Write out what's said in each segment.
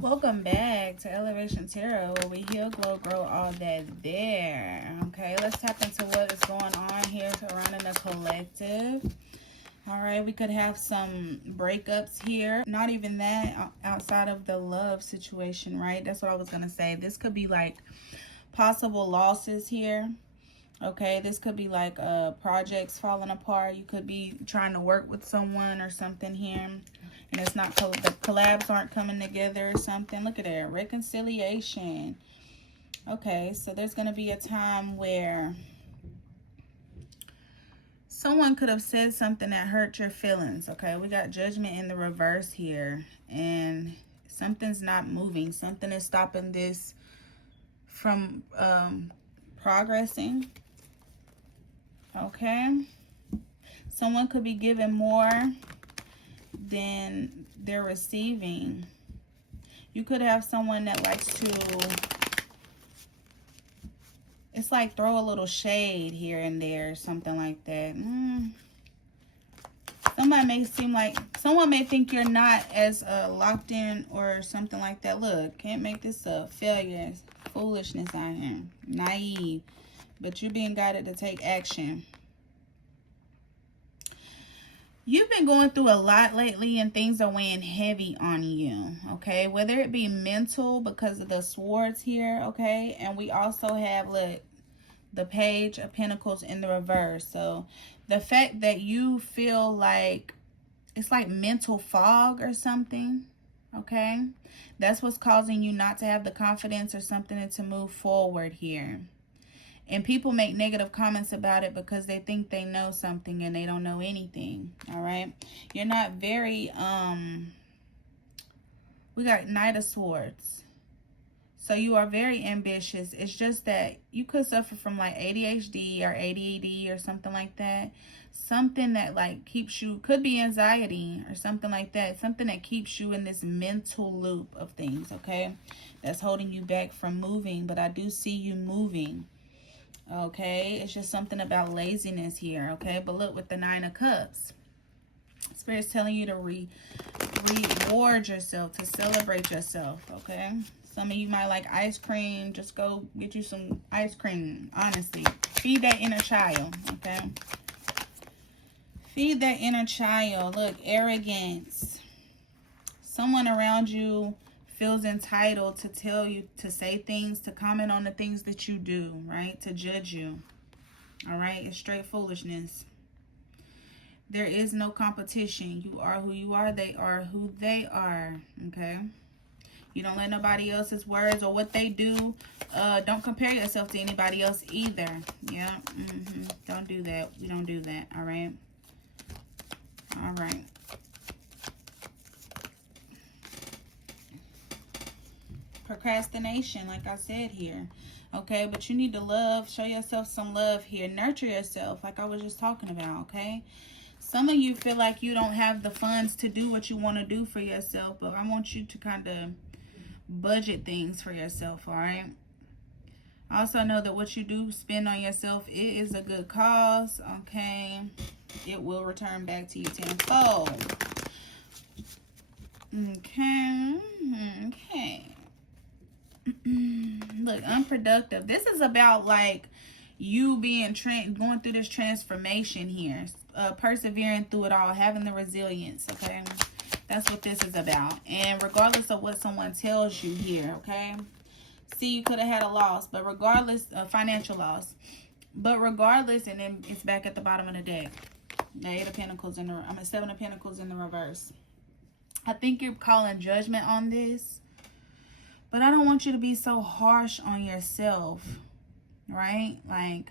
Welcome back to Elevation Tarot, where we heal, glow, grow, all that there. Okay, let's tap into what is going on here surrounding the collective. All right, we could have some breakups here. Not even that, outside of the love situation, right? That's what I was going to say. This could be like possible losses here. Okay, this could be like projects falling apart. You could be trying to work with someone or something here, and it's not, the collabs aren't coming together or something. Look at that, reconciliation. Okay, so there's going to be a time where someone could have said something that hurt your feelings. Okay, we got judgment in the reverse here, and something's not moving. Something is stopping this from progressing. Okay, someone could be given more than they're receiving. You could have someone that likes to, it's like throw a little shade here and there, something like that. Somebody may seem like, someone may think you're not as locked in or something like that. Look, can't make this a failure. It's foolishness out here. Naive. But you're being guided to take action. You've been going through a lot lately, and things are weighing heavy on you, okay? Whether it be mental because of the swords here, okay? And we also have, look, the Page of Pentacles in the reverse. So the fact that you feel like it's like mental fog or something, okay? That's what's causing you not to have the confidence or something to move forward here. And people make negative comments about it because they think they know something and they don't know anything, all right? You're not very, we got Knight of Swords. So you are very ambitious. It's just that you could suffer from like ADHD or ADD or something like that. Something that like keeps you, could be anxiety or something like that. Something that keeps you in this mental loop of things, okay? That's holding you back from moving, but I do see you moving. Okay, it's just something about laziness here, okay? But look, with the Nine of Cups, Spirit's telling you to reward yourself, to celebrate yourself, okay? Some of you might like ice cream. Just go get you some ice cream, honestly. Feed that inner child, okay? Feed that inner child. Look, arrogance. Someone around you feels entitled to tell you, to say things, to comment on the things that you do, right? To judge you, all right? It's straight foolishness. There is no competition. You are who you are. They are who they are, okay? You don't let nobody else's words or what they do. Don't compare yourself to anybody else either. Yeah, don't do that. We don't do that, all right? All right. Procrastination, like I said here, okay? But you need to love, show yourself some love here. Nurture yourself, like I was just talking about, okay? Some of you feel like you don't have the funds to do what you want to do for yourself, but I want you to kind of budget things for yourself, all right? Also know that what you do spend on yourself, it is a good cause, okay? It will return back to you tenfold. Okay. Look, unproductive. This is about like you being going through this transformation here, persevering through it all, having the resilience, okay? That's what this is about. And regardless of what someone tells you here, okay? See, you could have had a loss, but regardless, financial loss, but regardless, and then it's back at the bottom of the deck. The Eight of Pentacles in the, Seven of Pentacles in the reverse. I think you're calling judgment on this. But I don't want you to be so harsh on yourself, right? Like,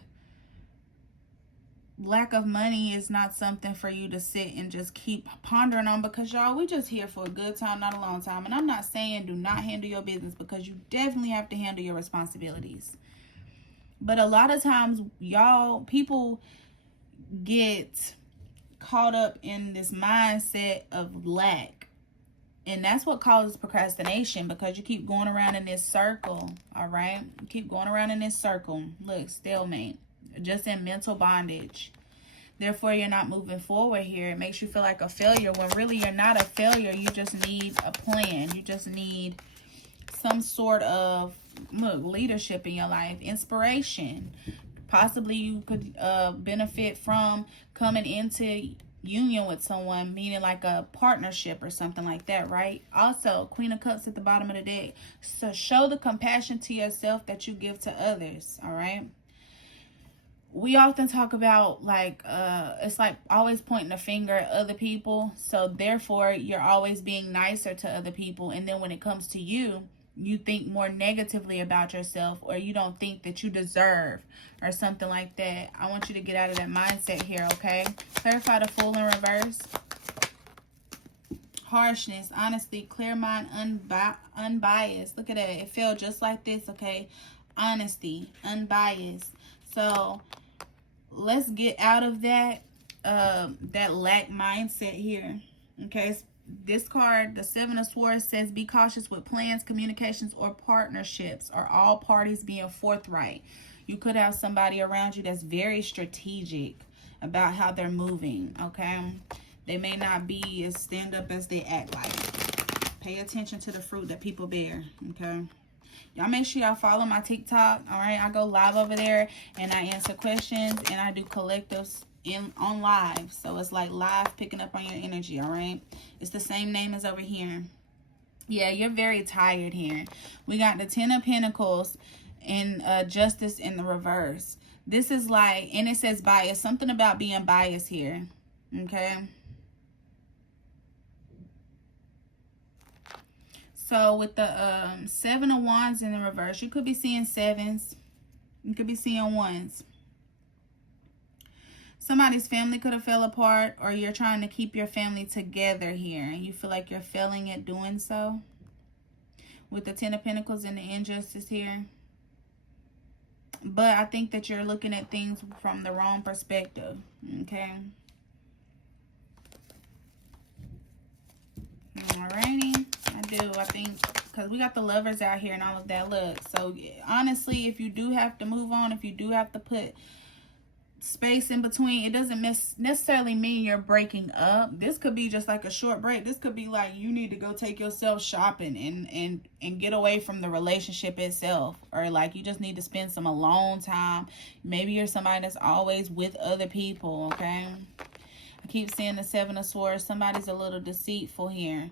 lack of money is not something for you to sit and just keep pondering on, because y'all, we just here for a good time, not a long time. And I'm not saying do not handle your business, because you definitely have to handle your responsibilities. But a lot of times, y'all, people get caught up in this mindset of lack. And that's what causes procrastination, because you keep going around in this circle, all right? You keep going around in this circle. Look, stalemate, just in mental bondage. Therefore, you're not moving forward here. It makes you feel like a failure when really you're not a failure. You just need a plan. You just need some sort of leadership in your life, inspiration. Possibly you could benefit from coming into union with someone, meaning like a partnership or something like that, right? Also, Queen of Cups at the bottom of the deck. So show the compassion to yourself that you give to others, all right? We often talk about like it's like always pointing a finger at other people, so therefore you're always being nicer to other people, and then when it comes to you, you think more negatively about yourself, or you don't think that you deserve or something like that. I want you to get out of that mindset here, okay? Clarify the Fool in reverse. Harshness, honesty, clear mind, unbiased. Look at that. It felt just like this, okay? Honesty, unbiased. So let's get out of that that lack mindset here, okay? This card, the Seven of Swords, says be cautious with plans, communications, or partnerships, or all parties being forthright. You could have somebody around you that's very strategic about how they're moving, okay? They may not be as stand-up as they act like. Pay attention to the fruit that people bear, okay? Y'all make sure y'all follow my TikTok, all right? I go live over there, and I answer questions, and I do collectives on live. So it's like live picking up on your energy, all right? It's the same name as over here. Yeah, you're very tired here. We got the Ten of Pentacles and Justice in the reverse. This is like, and it says bias. Something about being biased here, okay? So with the Seven of Wands in the reverse, you could be seeing sevens. You could be seeing ones. Somebody's family could have fell apart, or you're trying to keep your family together here, and you feel like you're failing at doing so. With the Ten of Pentacles and the Injustice here. But I think that you're looking at things from the wrong perspective, okay? Alrighty. I do. I think because we got the Lovers out here and all of that. Look, so honestly, if you do have to move on, if you do have to put space in between, it doesn't necessarily mean you're breaking up. This could be just like a short break. This could be like you need to go take yourself shopping and get away from the relationship itself, or like you just need to spend some alone time. Maybe you're somebody that's always with other people, okay? I keep seeing the Seven of Swords. Somebody's a little deceitful here.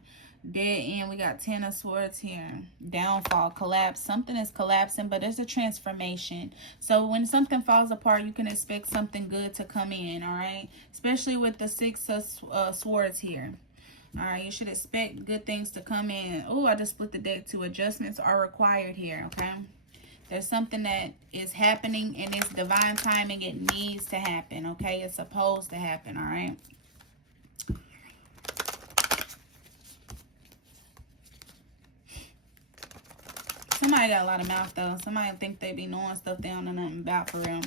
Dead end, we got Ten of Swords here. Downfall, collapse. Something is collapsing, but there's a transformation. So when something falls apart, you can expect something good to come in, all right? Especially with the Six of Swords here. All right, you should expect good things to come in. Oh, I just split the deck too. Adjustments are required here, okay? There's something that is happening in its divine timing. It needs to happen, okay? It's supposed to happen, all right? Somebody got a lot of mouth, though. Somebody think they be knowing stuff they don't know nothing about, for real.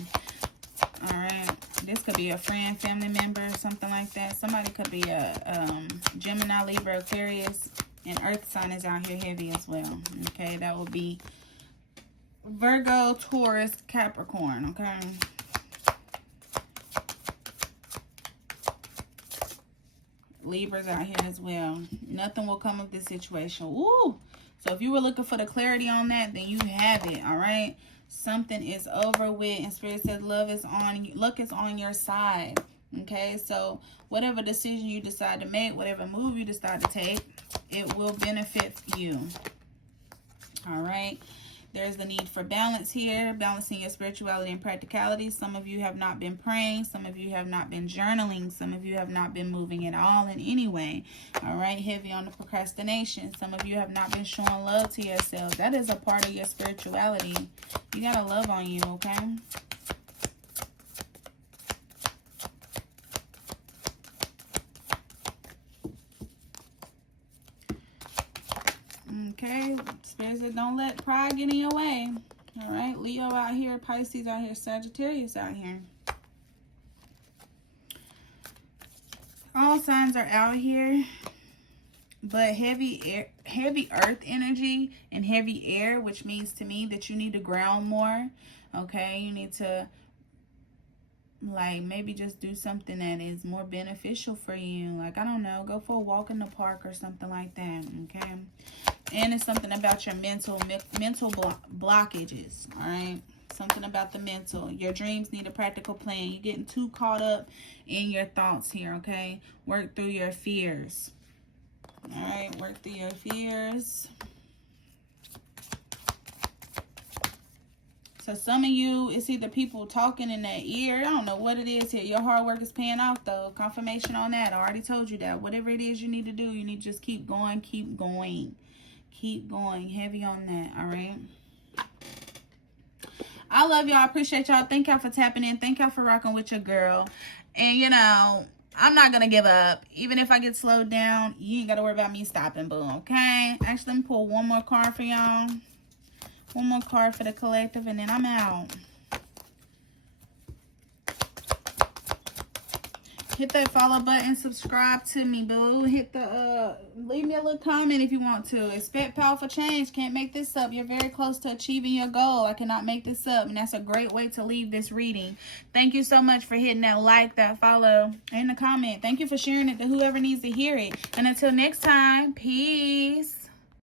All right. This could be a friend, family member, something like that. Somebody could be a Gemini, Libra, Aquarius, and Earth sign is out here heavy as well. Okay, that will be Virgo, Taurus, Capricorn, okay? Libra's out here as well. Nothing will come of this situation. Ooh! So if you were looking for the clarity on that, then you have it, all right? Something is over with, and Spirit says luck is on your side, okay? So whatever decision you decide to make, whatever move you decide to take, it will benefit you, all right? There's the need for balance here, balancing your spirituality and practicality. Some of you have not been praying. Some of you have not been journaling. Some of you have not been moving at all in any way. All right, heavy on the procrastination. Some of you have not been showing love to yourself. That is a part of your spirituality. You got to love on you, okay? Okay, Spirit says don't let pride get in your way. All right, Leo out here, Pisces out here, Sagittarius out here. All signs are out here, but heavy earth energy and heavy air, which means to me that you need to ground more. Okay, you need to like maybe just do something that is more beneficial for you. Like, I don't know, go for a walk in the park or something like that, okay? And it's something about your mental blockages, all right? Something about the mental. Your dreams need a practical plan. You're getting too caught up in your thoughts here, okay? Work through your fears. All right, work through your fears. So some of you, it's either people talking in their ear. I don't know what it is here. Your hard work is paying off, though. Confirmation on that. I already told you that. Whatever it is you need to do, you need to just keep going, keep going. Keep going. Heavy on that, all right? I love y'all. I appreciate y'all. Thank y'all for tapping in. Thank y'all for rocking with your girl. And, you know, I'm not going to give up. Even if I get slowed down, you ain't got to worry about me stopping, boo, okay? Actually, let me pull one more card for y'all. One more card for the collective, and then I'm out. Hit that follow button. Subscribe to me, boo. Hit the, leave me a little comment if you want to. Expect powerful change. Can't make this up. You're very close to achieving your goal. I cannot make this up. And that's a great way to leave this reading. Thank you so much for hitting that like, that follow, and the comment. Thank you for sharing it to whoever needs to hear it. And until next time, peace.